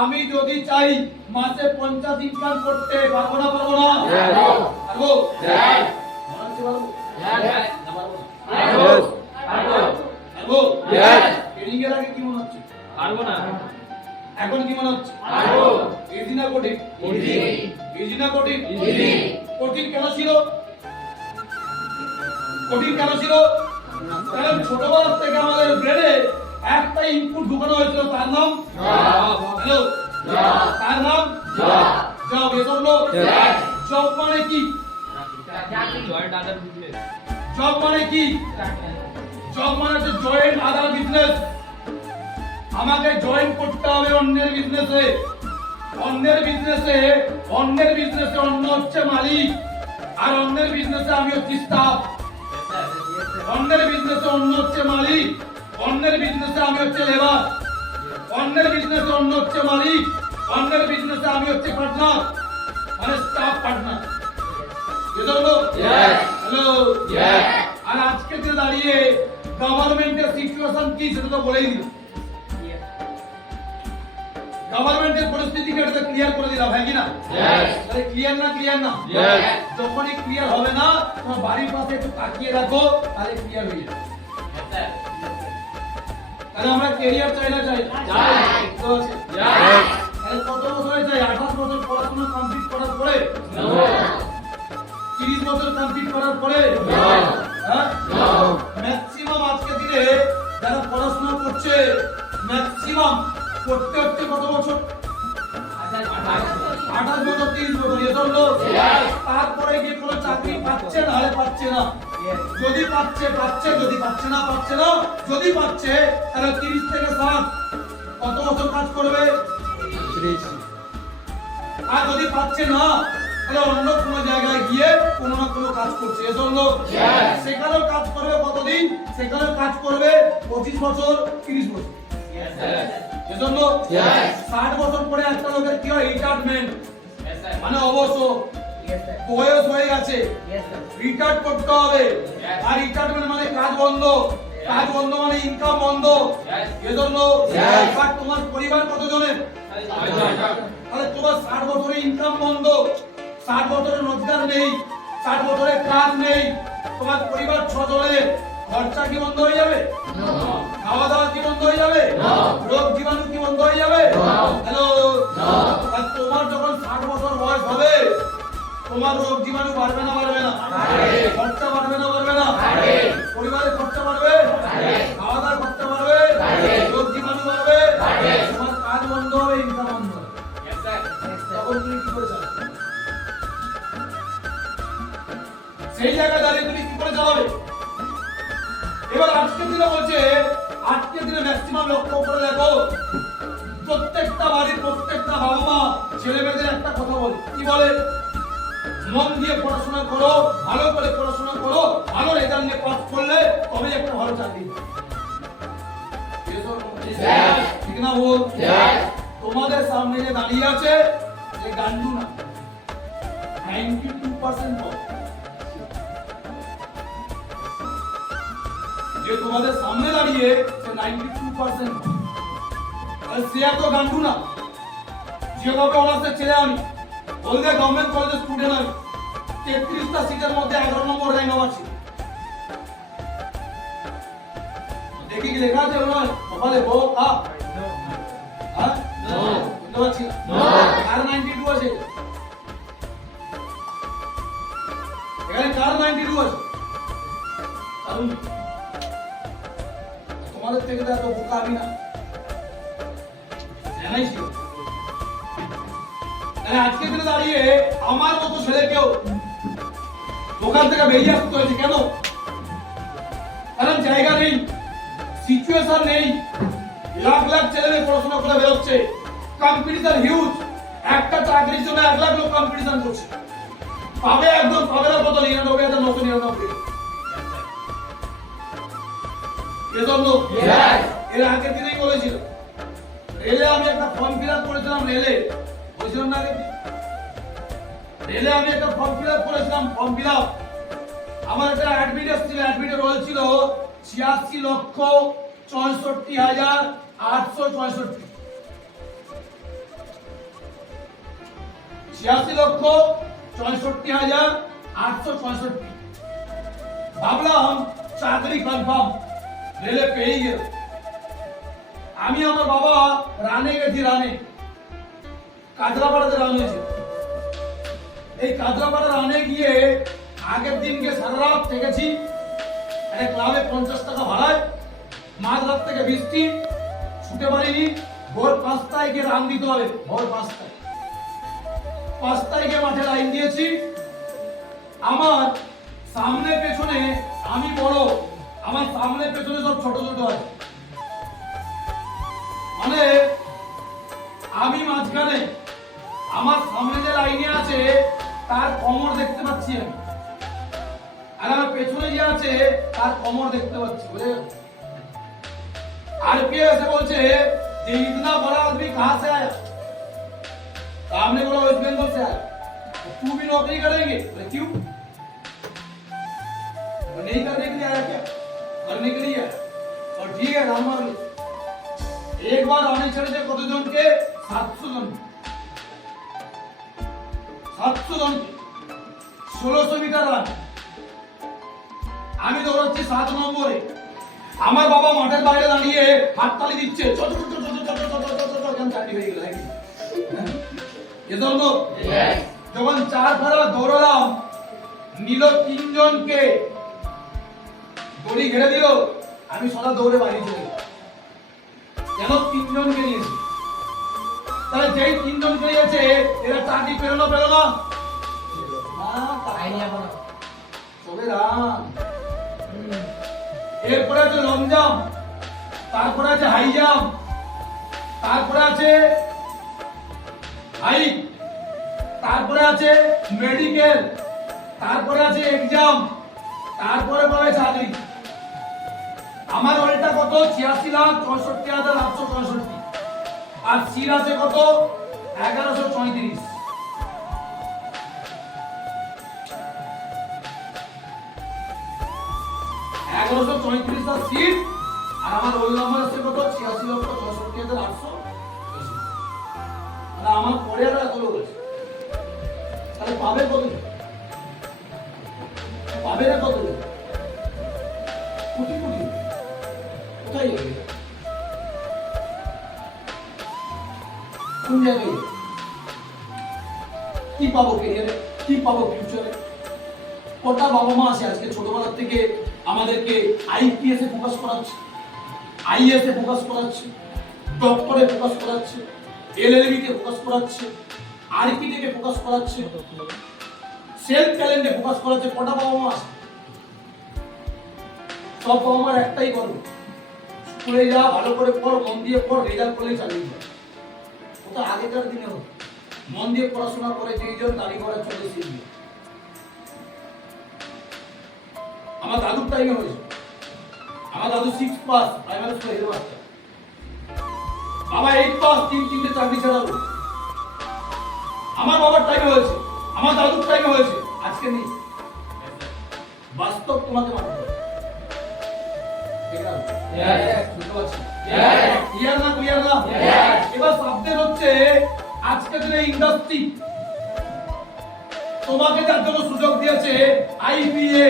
আমি যদি চাই মাসে 50 ইনকাম করতে পারবো না? পারবো? ট্রেনিং এর আগে কি মনে হচ্ছে? পারবো না। এখন কি মনে হচ্ছে? পারবো। ইজি না কঠিন? ইজি। ইজি না কঠিন? ইজি। কঠিন কেন ছিল? কঠিন কেন ছিল? কারণ ছোটবেলা থেকে আমাদের ব্রেনে একটা ইনপুট ঢুকানো হয়েছিল, তার নাম হ্যালো, তার নাম জব। জব মানে কি? জব মানে কি? জব মানে হচ্ছে জয়েন্ট আদার বিজনেস। আমাকে জয়েন করতে হবে অন্যের বিজনেসে। অন্যের বিজনেসে অন্য হচ্ছে মালিক, আর অন্যের বিজনেসে আমি হচ্ছি স্টাফ। অন্যের বিজনেসে অন্য হচ্ছে মালিক, অন্যের বিজনেসে আমি হচ্ছে লেবার। অন্যের বিজনেসে অন্য হচ্ছে মালিক, অন্যের বিজনেসে আমি হচ্ছে পার্টনার, মানে স্টাফ পার্টনার। হ্যালো, আর আজকে যে দাঁড়িয়ে গভর্নমেন্টের সিচুয়েশন কি সেটা তো বলেই দিল। গভর্নমেন্টের পরিস্থিতিকে এটা ক্লিয়ার করে দিলাম, হ্যাঁ কি না? তাহলে ক্লিয়ার না? ক্লিয়ার না? যখনই ক্লিয়ার হবে না, তোমার বাড়ির পাশে একটু তাকিয়ে রাখো, তাহলে ক্লিয়ার হয়ে যাবে। তাহলে আমরা ক্যারিয়ার চাই না? চাই। তাহলে কত বছরে চাই? 28 বছর পড়াশোনা কমপ্লিট করার পরে? 30 বছর কমপ্লিট করার পরে? ম্যাক্সিমাম আজকে দিনে যারা পড়াশোনা করছে ম্যাক্সিমাম করতে হচ্ছে কত বছর? 28 বছর, 30 বছর। এজন্য তারপরে গিয়ে কোনো চাকরি পাচ্ছে না, হলে পাচ্ছে না। যদি পাচ্ছে পাচ্ছে, যদি পাচ্ছে না পাচ্ছে না। যদি পাচ্ছে তাহলে 30 থেকে 60 কত বছর কাজ করবে? 30। আর যদি পাচ্ছে না তাহলে অন্য কোনো জায়গায় গিয়ে কোনো না কোনো কাজ করছে। এজন্য সেখানেও কাজ করবে কতদিন? সেখানেও কাজ করবে 25 বছর, 30 বছর। এজন্য 60 বছর পরে একটা লোকের কি হয়? রিটায়ারমেন্ট, মানে অবসর। বয়স হয়ে গেছে, রিটায়ার করতে হবে। আর রিটায়ারমেন্ট মানে কাজ বন্ধ। কাজ বন্ধ মানে ইনকাম বন্ধ। এজন্য তোমার পরিবার কতজনের? তাহলে তোমার 60 বছরে ইনকাম বন্ধ, 60 বছরে রোজগার নেই, 60 বছরে কাজ নেই। তোমার পরিবার 6 জনের খরচা কি বন্ধ হয়ে যাবে? খাওয়া দাওয়া কি বন্ধ হয়ে যাবে? রোগ জীবাণু কি বন্ধ হয়ে যাবে? হ্যালো, আর তোমার যখন 60 বছর বয়স হবে, তোমার রোগ জীবাণু বাড়বে না? বাড়বে না? খরচা বাড়বে না? বাড়বে না? পরিবারের খরচা বাড়বে, খাওয়া দাওয়ার খরচা বাড়বে, রোগ জীবাণু বাড়বে, তোমার কাজ বন্ধ হবে, ইনকাম বন্ধ হবে। তখন তুমি কি করে চালাবে? সেই জায়গায় দাঁড়িয়ে তুমি কি করে চালাবে? এবার আজকের দিনে বলছে, আজকের দিনে ম্যাক্সিমাম লক্ষ্য করে দেখো, প্রত্যেকটা বাড়ির প্রত্যেকটা বাবা মা ছেলে মেয়েদের একটা কথা বলে। কি বলে? মন দিয়ে পড়াশোনা করো, ভালো করে পড়াশোনা করো, ভালো রেজাল্ট নিয়ে পাস করলে তবে একটা ভালো চাকরি পাবে। ঠিক না বল? তোমাদের সামনে যে দাঁড়িয়ে আছে যে গান্ডু না, 92% পাবে। যে তোমাদের সামনে দাঁড়িয়ে সে 92%। তাহলে সে এত গান্ডু না। যেভাবে অনার্সের ছেলে আমি বলতে গভর্নমেন্ট কলেজের স্টুডেন্ট আমি, 33টা সিটের মধ্যে 11 নম্বর র্যাঙ্ক আমার ছিল। দেখি কি লেখা আছে? ওনার কপালে বো কা? হ্যাঁ, বুঝতে পারছি না। কার 92 আছে? এখানে কার 92 আছে? কারণ তোমাদের থেকে তো এত বোকা আমি না, জানাইছি। তাহলে আজকে দিনে দাঁড়িয়ে আমার মতো ছেলেকেও দোকান থেকে বেরিয়ে আসতে হয়েছে। কেন? কারণ জায়গা নেই, সিচুয়েশন নেই। লাখ লাখ ছেলে পড়াশোনা করে বেরোচ্ছে, কম্পিটিশন হিউজ। একটা চাকরির জন্য 1 লাখ লোক কম্পিটিশন করছে। পাবে একদম, পাবে না কত? 99,999। এজন্য এর আগের দিনেই বলেছিল, রেলে আমি একটা ফর্ম ফিল আপ করেছিলাম। রেলে বলেছিলাম না আগে? রেলে আমি একটা ফর্ম ফিল আপ করেছিলাম। ফর্ম ফিল আপ আমার একটা অ্যাডমিট এসেছিল। অ্যাডমিটে রয়েছিল 86,64,866 86,64,866 ভাবলাম চাকরি কনফার্ম, রেলে পেয়ে গেল। আমি আমার বাবা রানে গেছি, রানে কাজরাপাড়াতে রান হয়েছে। এই কাজরাপাড়া রানে গিয়ে আগের দিনকে সারা রাত থেকেছি। একটা ক্লাবে 50 টাকা ভাড়ায়, মাঝরাত থেকে বৃষ্টি, ছুটে পারিনি। ভোর 5টায় গিয়ে রান দিতে হবে, ভোর 5টায় গিয়ে মাঠে লাইন দিয়েছি। আমার সামনে পেছনে আমি বড়, আমার সামনে পেছনে সব ছোট ছোট আছে, মানে আমি মাঝখানে। আমার সামনে যে লাইনে আছে তার কোমর দেখতে পাচ্ছি আমি, আর আমার পেছনে যে আছে তার কোমর দেখতে পাচ্ছি। आरपीएफ ऐसे बोलते हैं कि इतना बड़ा आदमी कहां से आया? हमने बोला वेस्ट बंगाल से आया। तो तू भी नौकरी करेंगे? बोले क्यों? तो नहीं करने के लिए आया क्या? करने के लिए आया। और ठीक है राम मार लो। एक बार आने चले थे कतजन के 700 जन, 700 जन 1600 মিটার রান। আমি দৌড়াচ্ছি 7 নম্বরে। আমার বাবা মাঠের বাইরে দাঁড়িয়ে হাততালি দিচ্ছে, ছোট ছোট ছোট ছোট ছোট ছোট ছোট কেন চাকরি হয়ে গেল নাকি? এজন্য যখন 4 ফেরা দৌড়ালাম, নিল 3 জনকে, দড়ি ঘিরে দিল, আমি সদা দৌড়ে বাড়ি চলে গেলাম। কেন 3 জনকে নিয়েছি? তাহলে যেই 3 জনকে নিয়েছে এরা চাকরি পেল না? তবে রাম। এরপরে আছে লং জাম্প, তারপরে আছে হাই জাম্প, তারপরে আছে হাইট, তারপরে আছে মেডিকেল, তারপরে আছে এক্সাম, তারপরে পাবে চাকরি। আমার ওয়েলটা কত? 86,64,866। আর সির আছে কত? 1134। 1134টা সিট। আর আমার রোল নাম্বার আছে কত? 86,64,800। আর আমার পরে আর এত লোক আছে, তাহলে পাবে কত? পাবে না কত? কোটি কোটি। কোথায় যাবে? কোন জায়গায়? কি পাবো ক্যারিয়ারে? কি পাবো ফিউচারে? কটা বাবা মা আছে আজকে ছোটবেলা থেকে আমাদেরকে আইপিএস এ ফোকাস করাচ্ছে, আইএস এ ফোকাস করাচ্ছে, ডক্টরে ফোকাস করাচ্ছে, এলএলবি তে ফোকাস করাচ্ছে, আরপিটি তে ফোকাস করাচ্ছে, সেলফ ট্যালেন্টে ফোকাস করাচ্ছে। কটা বাবা মা আছে? সব বাবা মার একটাই গল্প, স্কুলে যা, ভালো করে পড়, মন দিয়ে পড়, রেজাল্ট করলেই চালিয়ে যাও। ওটা আগেকার দিনে হতো, মন দিয়ে পড়াশোনা করে যেই জন দাড়ি করা চলে শিখবে। আমার দাদুর টাইমে হয়েছে, আমার দাদু 6 পাস প্রাইমারি স্কুলে হেডমাস্টার, বাবা 8 পাস, 3 চাকরি ছাড়ালো। আমার বাবার টাইমে হয়েছে, আমার দাদুর টাইমে হয়েছে, আজকে নেই। বাস্তব তোমাকে মানতে হবে। ঠিক আছে? বুঝতে পারছি? ক্লিয়ার না? ক্লিয়ার না? এবার সাবজেক্ট হচ্ছে আজকে দিনে ইন্ডাস্ট্রি তোমাকে যার জন্য সুযোগ দিয়েছে আইপিএ।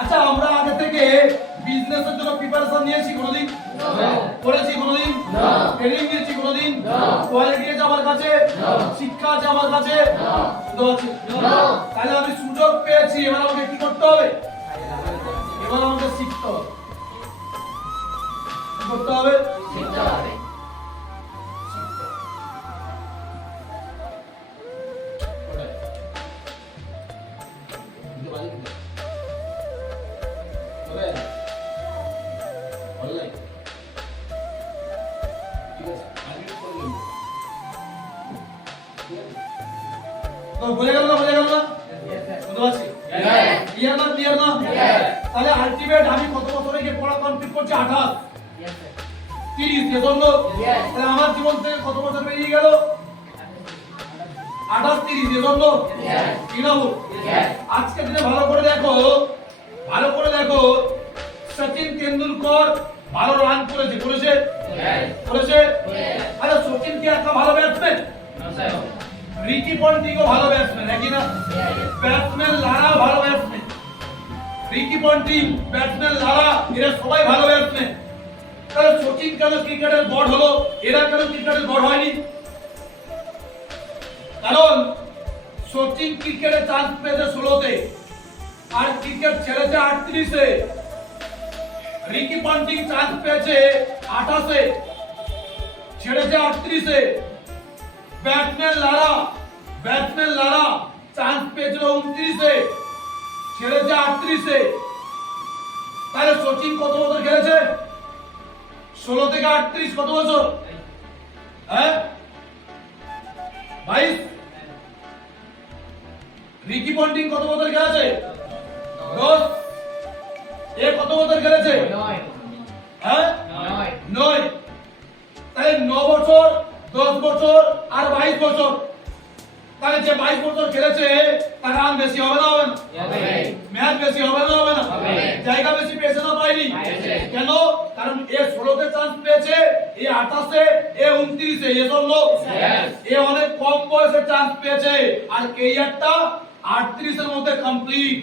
আচ্ছা, আমরা আগে থেকে বিজনেসের জন্য প্রিপারেশন নিয়েছি কোনোদিন? করেছি কোনোদিন? ট্রেনিং নিয়েছি কোনোদিন? কোয়ালিটি আছে আমার কাছে, শিক্ষা আছে আমার কাছে, তাহলে আমি সুযোগ পেয়েছি, এবার আমাকে কি করতে হবে? এবার আমাকে শিখতে হবে। কি করতে হবে? শিখতে হবে। बोले गल ना বুঝতে পারছি? ক্লিয়ার না? ক্লিয়ার না? তাহলে আলটিমেট আমি কত বছরে গিয়ে পড়া কমপ্লিট করছি? 28 30 এজন্য তাহলে আমার জীবন থেকে কত বছর বেরিয়ে গেল? 28 30 এজন্য কি নাও? আজকে দিনে ভালো করে দেখো, ভালো করে দেখো, সচিন তেন্ডুলকর ভালো রান করেছে করেছে আরে সচিন কি একটা ভালো ব্যাটসম্যান? রিকি পন্টিংও ভালো ব্যাটসম্যান নাকি না? ব্যাটসম্যান লারা ভালো ব্যাটসম্যান, রিকি পন্টিং, ব্যাটসম্যান লারা, এরা সবাই ভালো ব্যাটসম্যান। তাহলে সচিন কেন ক্রিকেটের গড হলো, এরা কেন ক্রিকেটের গড হয়নি? কারণ সচিন ক্রিকেটে চান্স পেয়েছে 16তে আর ক্রিকেট ছেড়েছে 38-এ। রিকি পন্টিং চান্স পেয়েছে 28-এ, ছেড়েছে 38-এ। ব্যাটসম্যান লারা চান্স পেয়েছিল 29-এ, ছেড়েছে 38-এ। তাহলে সচিন কত বছর খেলেছে? 16 থেকে 38 কত বছর? হ্যাঁ 22। রিকি পন্টিং কত বছর খেলেছে? 10। এ কত বছর খেলেছে? 9। 9। তাহলে 9 বছর, 10 বছর আর 22 বছর। তাহলে যে 22 বছর খেলেছে তার রান বেশি হবে না হবে না? ম্যাচ বেশি হবে না হবে না? জায়গা বেশি পেয়েছে না পাইনি? কেন? কারণ এ 16তে চান্স পেয়েছে, এ 28-এ, এ 29-এ, এ জন্য এ অনেক কম বয়সে চান্স পেয়েছে আর কেরিয়ারটা 38-এর মধ্যে কমপ্লিট।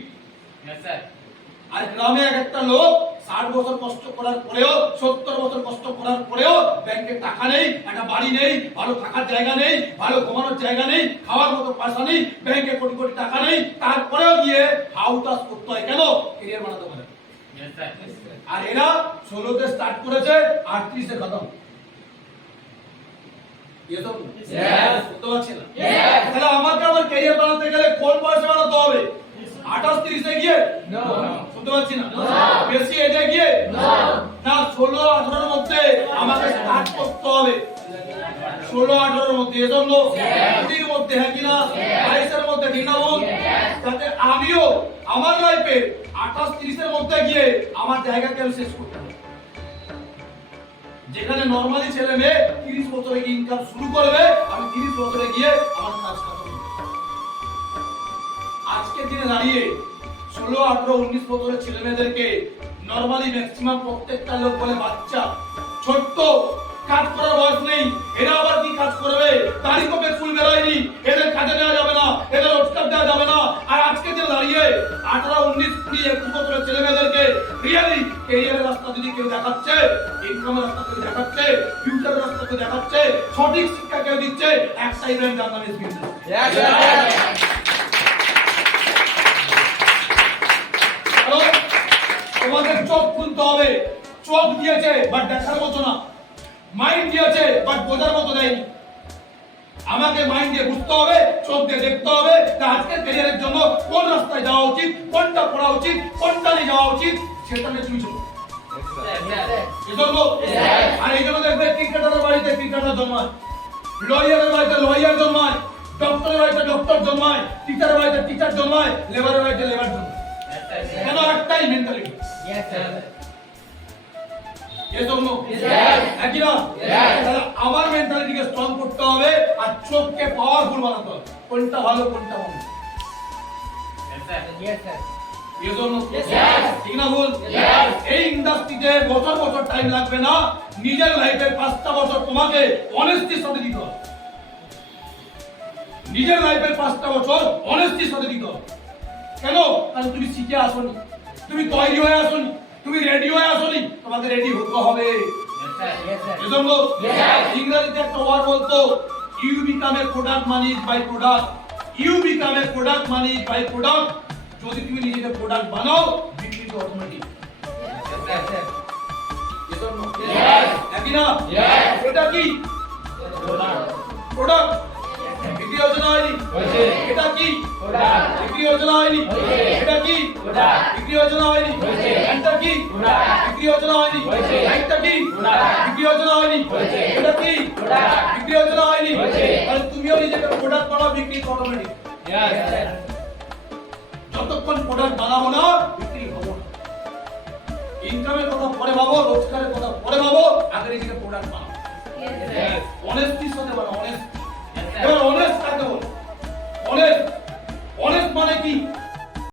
আর গ্রামে একটা লোক 60 বছর কষ্ট করার পরেও, 70 বছর কষ্ট করার পরেও ব্যাংকে টাকা নেই, একটা বাড়ি নেই, ভালো থাকার জায়গা নেই, ভালো ঘুমানোর জায়গা নেই, খাওয়ার মতো পয়সা নেই, ব্যাংকে কোটি কোটি টাকা নেই, তারপরেও গিয়ে হাউটাস করতে হয়। কেন? ক্যারিয়ার বানাতে পারে। আর এরা 16তে স্টার্ট করেছে, 38-এ খতম। তাহলে আমাকে আমার ক্যারিয়ার বানাতে গেলে কোন বয়সে বানাতে হবে? 28-30-এ গিয়ে? শুনতে পাচ্ছি না। বেশি এজে গিয়ে? না, 16-18-এর মধ্যে আমাকে স্টার্ট করতে হবে। 16-18-এর মধ্যে, এজন্য 20-এর মধ্যে, হ্যাঁ কিনা? 22-এর মধ্যে, ঠিক না বল? যাতে আমিও আমার লাইফে 28-30-এর মধ্যে গিয়ে আমার জায়গাকে আমি শেষ করতে পারি। যেখানে নরমালি ছেলে মেয়ে 30 বছরে গিয়ে ইনকাম শুরু করবে, আমি 30 বছরে গিয়ে আমার কাজ করব। আজকের দিনে দাঁড়িয়ে 16, 18, 19 বছরের ছেলে মেয়েদেরকে নরমালি ম্যাক্সিমাম প্রত্যেকটা লোক বলে বাচ্চা, ছোট্ট, কাজ করার বয়স নেই, এরা আবার কি কাজ করবে? দাড়ি কোপে চুল বেরোয়নি, এদের কাজে দেওয়া যাবে না, এদের রোজগার দেওয়া যাবে না। আর আজকে দিনে দাঁড়িয়ে 18, 19, 20, 21 বছরের ছেলে মেয়েদেরকে রিয়েলি ক্যারিয়ারের রাস্তা যদি কেউ দেখাচ্ছে, ইনকামের রাস্তা কেউ দেখাচ্ছে, ফিউচারের রাস্তা কেউ দেখাচ্ছে, সঠিক শিক্ষা কেউ দিচ্ছে, একটাই ব্র্যান্ড জার্নালিস্ট বিজনেস। তোমাদের চোখ খুলতে হবে। চোখ দিয়েছে বাট দেখার মতো না, মাইন্ড দিয়েছে বাট বোঝার মতো দেয়নি। আমাকে মাইন্ড দিয়ে বুঝতে হবে, চোখ দিয়ে দেখতে হবে যে আজকের ক্যারিয়ারের জন্য কোন রাস্তায় যাওয়া উচিত, কোনটা পড়া উচিত, কোনটা নিয়ে যাওয়া উচিত, সেটা নিয়ে তুমি চলো। আর এই জন্য দেখবে ক্রিকেটারের বাড়িতে ক্রিকেটার জন্মায়, লয়ারের বাড়িতে লয়ার জন্মায়, ডক্টরের বাড়িতে ডক্টর জন্মায়, টিচারের বাড়িতে টিচার জন্মায়, লেবারের বাড়িতে লেবার জন্মায়। কেন? একটাই মেন্টালিটি। আমার মেন্টালিটিকে স্ট্রং করতে হবে আর চোখকে পাওয়ারফুল বানাতে হবে। কোনটা ভালো কোনটা মন্দ, ঠিক না ভুল? এই ইন্ডাস্ট্রিতে বছর বছর টাইম লাগবে না, নিজের লাইফের 5টা বছর তোমাকে অনেস্টির সাথে দিতে হবে। নিজের লাইফের 5টা বছর অনেস্টির সাথে দিতে হবে। কেন? কারণ তুমি শিখে আসোনি, তুমি তৈরি হয়ে আসোনি, তুমি রেডি হয়ে আসোনি, তোমাকে রেডি হতে হবে। এজন্য ইংরেজিতে একটা ওয়ার্ড বলতো, you become a product manages by product, you become a product manages by product. যদি তুমি নিজেকে প্রোডাক্ট বানাও, বিক্রি তো অটোমেটিক। এজন্য একই না? এটা কি প্রোডাক্ট? বিক্রি যোজনা হয়নি, এটা কি বিক্রি যোজনা হয়নি, এটা কি বিক্রি যোজনা হয়নি, এটা কি বিক্রি যোজনা হয়নি, এটা কি বিক্রি যোজনা হয়নি, এটা কি বিক্রি যোজনা হয়নি। তাহলে তুমিও নিজেকে প্রোডাক্ট বানাও, বিক্রি অটোমেটিক। যতক্ষণ প্রোডাক্ট বানাবো না, বিক্রি হবো না। ইনকামের কথা পরে ভাবো, রোজগারের কথা পরে ভাবো, আগে নিজেকে প্রোডাক্ট বানাও। অনেস্টির সাথে বানাও, অনেস্ট। এবার অনেস্ট কাকে বলে? অনেস্ট মানে কি?